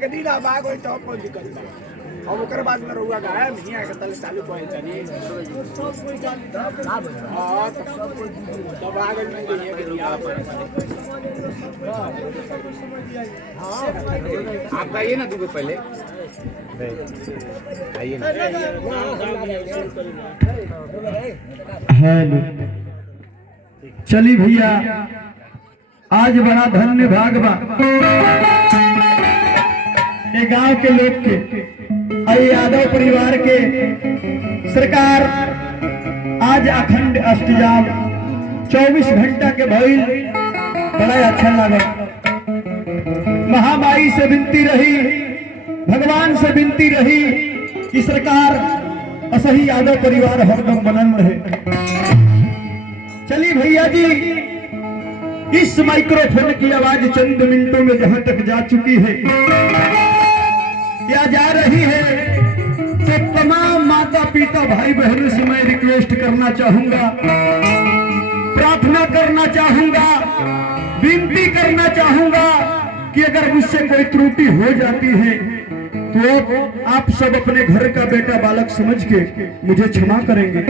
कदी ना बाग होई तो कोई दिक्कत ना और ओकर बाद में रहुआ गाय मिया के तले चालू कोई तनी सब कोई जानी हां सब कोई तब आ गई में ये के दिया हां आप आइए ना दूगो पहले आइए ना हेलो चली भैया आज बड़ा धन्य भागवा ये गांव के लोग के और यादव परिवार के सरकार आज अखंड अष्टजाम 24 घंटा के भइल बड़ा अच्छा लगा। महामाई से विनती रही, भगवान से विनती रही कि सरकार असही यादव परिवार हरदम बनल रहे। चलिए भैया जी इस माइक्रोफोन की आवाज चंद मिनटों में जहां तक जा चुकी है क्या जा रही है तो तमाम माता पिता भाई बहनों से मैं रिक्वेस्ट करना चाहूंगा, प्रार्थना करना चाहूंगा, विनती करना चाहूंगा कि अगर मुझसे कोई त्रुटि हो जाती है तो आप सब अपने घर का बेटा बालक समझ के मुझे क्षमा करेंगे।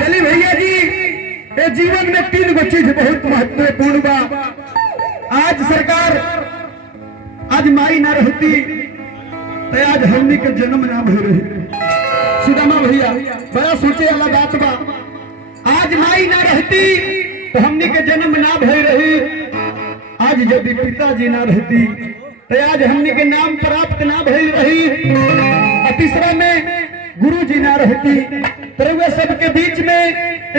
चलिए भैया जी ये जीवन में 3 गो चीज बहुत महत्वपूर्ण बा। आज सरकार आज माई ना रहती तो आज हमनी के जन्म ना भय रही। सुदामा भैया बड़ा सोचे वाला बात बा। आज माई ना रहती तो हमनी के जन्म ना भय रही। आज यदि पिताजी ना रहती तो आज हमनी के नाम प्राप्त ना भय रही। और तीसरा में गुरु जी ना रहती तो वे सबके बीच में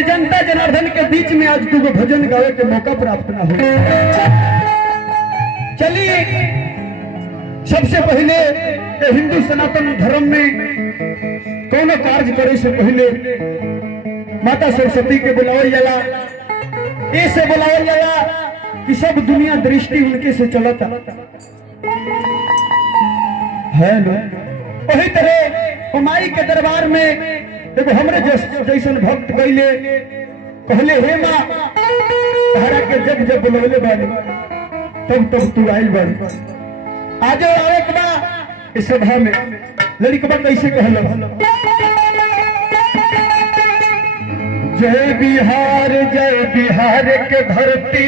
जनता जनार्दन के बीच में आज तुमको भजन गावे के मौका प्राप्त ना हो। चलिए सबसे पहले हिंदू सनातन धर्म में कोनो कार्य करे से पहले माता सरस्वती के बुलावल जाला। ऐसे बुलावल जाला कि सब दुनिया दृष्टि उनके से चलता है। वही तरह माई के दरबार में एगो हमरे जैसन भक्त गईले कहले हे माँ तहरा के जब जब बुलवले बानी तब तब तू आइल बानी आज आवे के बा इस सभा में लड़कवा कैसे कहलो जय बिहार के धरती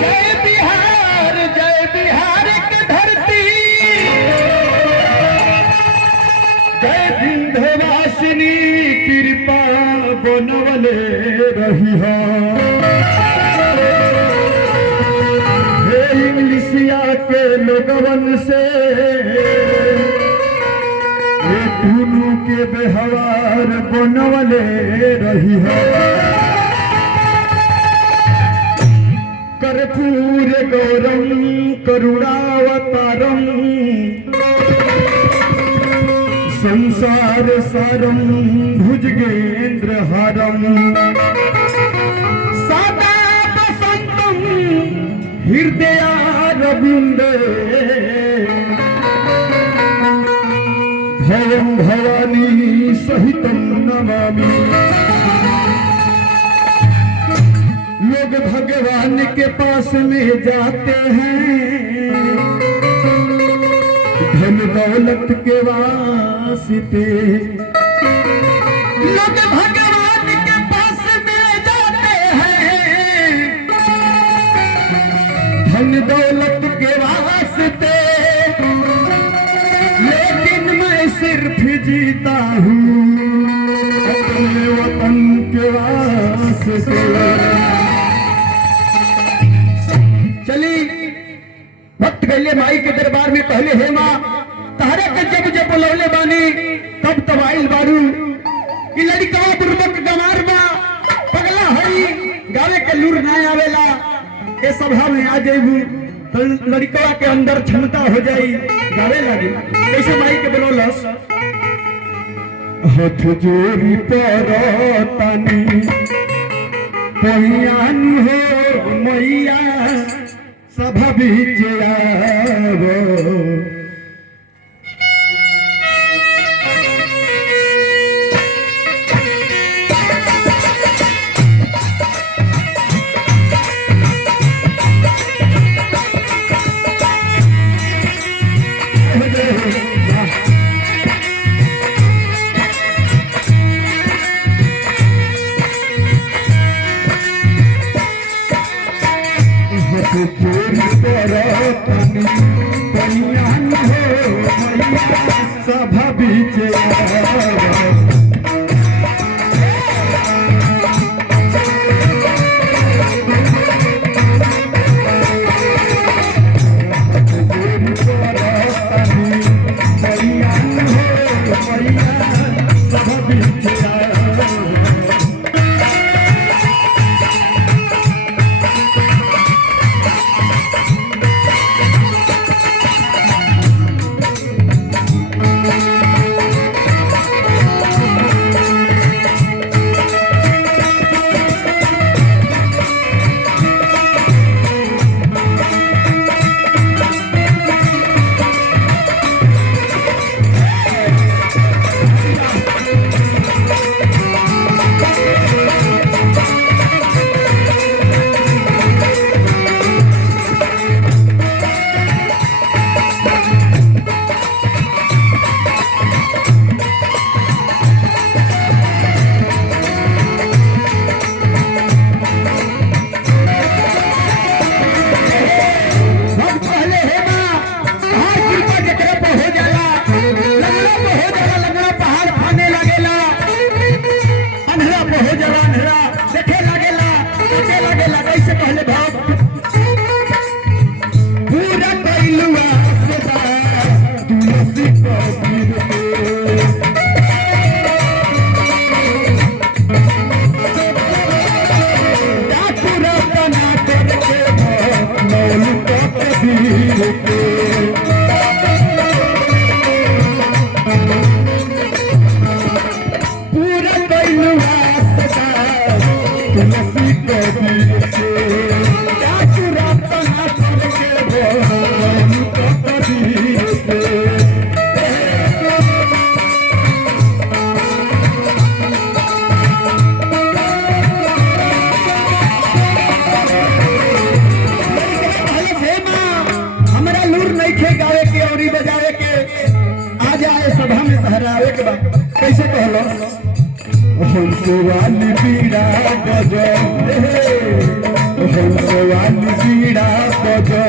जय बिहार के धरती जय विंध्यवासिनी कृपा बनवले रही हे इंग्लिशिया के लोगवन से टूनू के व्यवहार बनवले रही कर्पूर गौरम करुणावतारम संसार सारम भुजगेंद्र हारम सदा वसंतम हृदयारविंदे भवं भवानी सहितं नमामि। लोग भगवान के पास में जाते हैं धन दौलत के वास्ते, लोग भगवान के पास में जाते हैं धन दौलत के वास्ते, लेकिन मैं सिर्फ जीता हूँ अपने वतन के वास्ते। चली भक्त गले माई के दरबार में पहले हे माँ तारा के जब जब बुलौले बानी तब तब आइल बारू। ई लड़का बुर्बक गमार बा पगला हई गावे के लूर ना आवेला, ए सभा में आ जेबू तो लड़का के अंदर क्षमता हो जाई गावे लगी। कैसे माई के बुलौलस हाथ जोड़ी पर तानी पहियान हो मैया सभा बीच आवो। सभा बीच पूरा भगवान पीड़ा बजो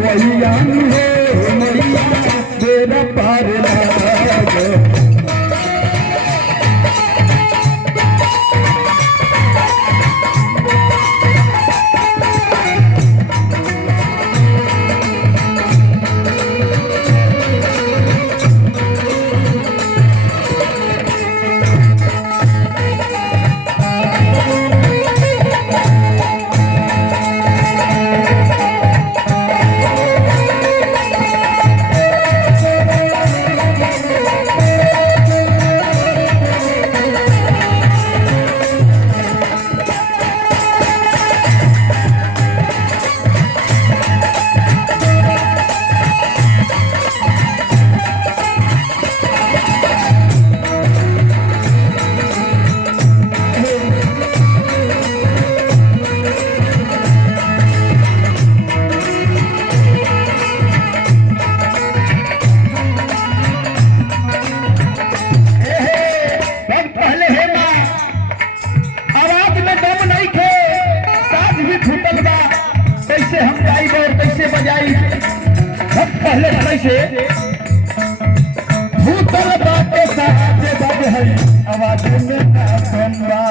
वही आन हो मैया मेरा पार लागो पहले कैसे भूतल बाटे साजे बज हई आवाज में ना सुनवा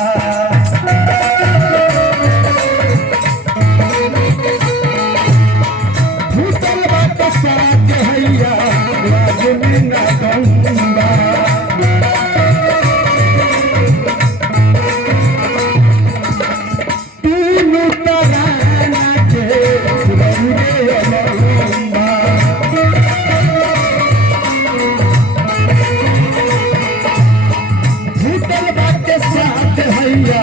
भूतल बाटे साजे हईया आवाज में ना सुनवा तू तराना के रंगे अलंबा साथ हैया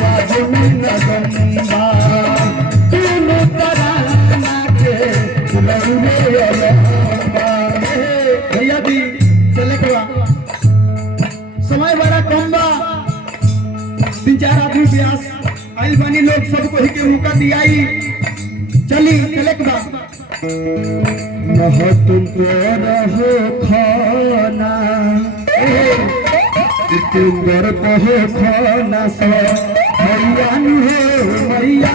राजमीन गंगा तीनों तराना के लंगे अलंबा भैया दी चले कवा समय बड़ा कम बा 3-4 आदमी ब्यास आइल बानी लोग सबको ही के मौका दियाई चली चले कवा नह तुम रहो खाना तुमर कहो खाना सो मैया हो मैया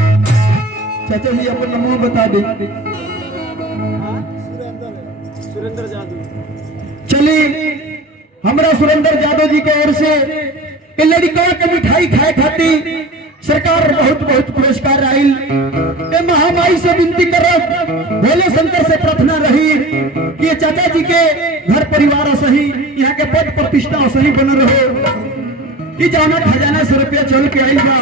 चाचा जी अपन नाम बता दे सुरेंद्र जादू चलिए हमरा सुरेंद्र जादव जी के ओर से लड़का के मिठाई खाए खाती सरकार बहुत बहुत पुरस्कार आयल महामाई से विनती करब भोले शंकर से प्रार्थना रही कि चाचा जी के घर परिवार सही यहाँ के पद प्रतिष्ठा सही बन रहे कि जाना खजाना 100 रुपया चल के आई बा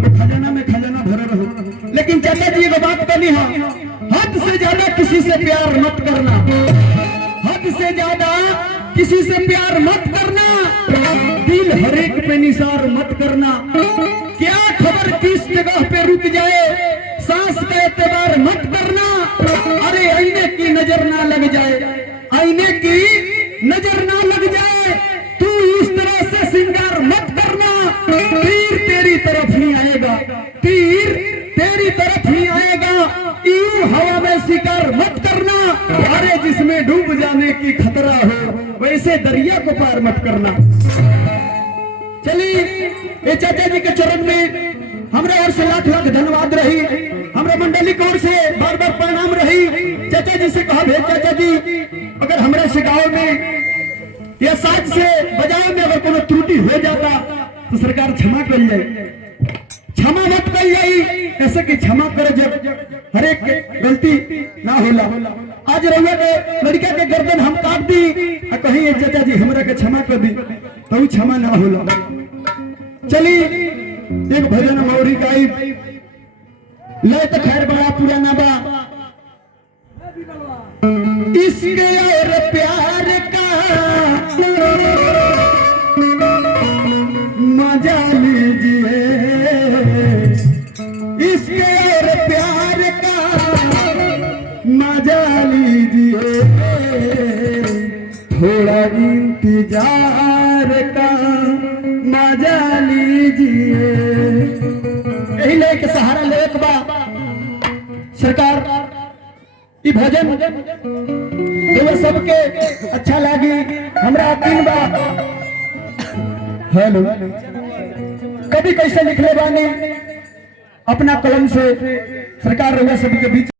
तो खजाना में खजाना भरा रहो लेकिन चाचा जी एगो बात करनी है हद से ज्यादा किसी से प्यार मत करना हद से ज्यादा किसी से प्यार मत करना दिल हर एक पे निसार मत करना क्या खबर किस जगह पे रुक जाए सांस का एतबार मत करना अरे आईने की नजर ना लग जाए आईने की नजर ना लग जाए तू इस तरह से श्रृंगार मत करना तीर तेरी तरफ ही आएगा तीर तेरी तरफ ही आएगा यूं हवा में शिकार मत करना अरे जिसमें डूब जाने की खतरा हो वैसे दरिया को पार मत करना चलिए ये चाचा जी के चरण में हमारे ओर से लाख लाख धन्यवाद रही हमारे मंडली की ओर से बार बार प्रणाम रही चाचा जी से कहा भेज चाचा जी अगर हमारे से गाँव में या साज से बजाय में अगर कोई त्रुटि हो जाता तो सरकार क्षमा कर जाए क्षमा मत कर जाई ऐसे कि क्षमा करे जब हर एक गलती ना होला आज रहुआ के लड़का के गर्दन हम काट दी कहीं चाचा जी हमरा के क्षमा कर दी तो क्षमा ना होला चली एक भजन मौरी गाई लय तो खैर बड़ा पुराना बा इसके और प्यार का कीजिए, थोड़ा इंतजार का मजा लीजिए। यही लेके सहारा लेके बा सरकार ई भजन देवर सबके अच्छा लागी हमरा तीन बा। हेलो कभी कैसे लिखले बानी अपना कलम से सरकार रउआ सबके बीच